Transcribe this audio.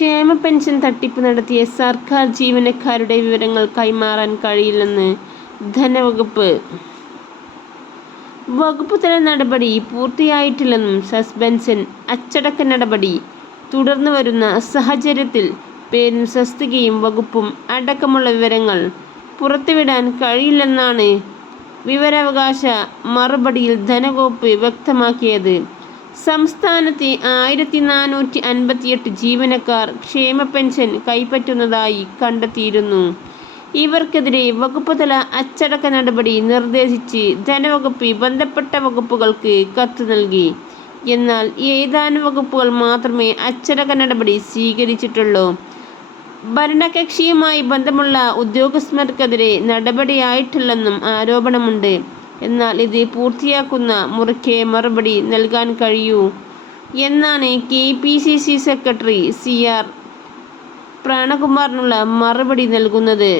ക്ഷേമ പെൻഷൻ തട്ടിപ്പ് നടത്തിയ സർക്കാർ ജീവനക്കാരുടെ വിവരങ്ങൾ കൈമാറാൻ കഴിയില്ലെന്ന് ധനവകുപ്പ്. വകുപ്പ് തല നടപടി പൂർത്തിയായിട്ടില്ലെന്നും സസ്പെൻഷൻ അച്ചടക്ക നടപടി തുടർന്നു വരുന്ന സാഹചര്യത്തിൽ പേരും തസ്തികയും വകുപ്പും അടക്കമുള്ള വിവരങ്ങൾ പുറത്തുവിടാൻ കഴിയില്ലെന്നാണ് വിവരാവകാശ മറുപടിയിൽ ധനവകുപ്പ് വ്യക്തമാക്കിയത്. സംസ്ഥാനത്ത് 1458 ജീവനക്കാർ ക്ഷേമ പെൻഷൻ കൈപ്പറ്റുന്നതായി കണ്ടെത്തിയിരുന്നു. ഇവർക്കെതിരെ വകുപ്പ് തല അച്ചടക്ക നടപടി നിർദ്ദേശിച്ച് ധനവകുപ്പ് ബന്ധപ്പെട്ട വകുപ്പുകൾക്ക് കത്ത് നൽകി. എന്നാൽ ഏതാനും വകുപ്പുകൾ മാത്രമേ അച്ചടക്ക നടപടി സ്വീകരിച്ചിട്ടുള്ളൂ. ഭരണകക്ഷിയുമായി ബന്ധമുള്ള ഉദ്യോഗസ്ഥർക്കെതിരെ നടപടിയായിട്ടില്ലെന്നും ആരോപണമുണ്ട്. എന്നാൽ ഇത് പൂർത്തിയാക്കുന്ന മുറയ്ക്ക് മറുപടി നൽകാൻ കഴിയൂ എന്നാണ് KPCC സെക്രട്ടറി CR പ്രാണകുമാറിനുള്ള മറുപടി നൽകുന്നത്.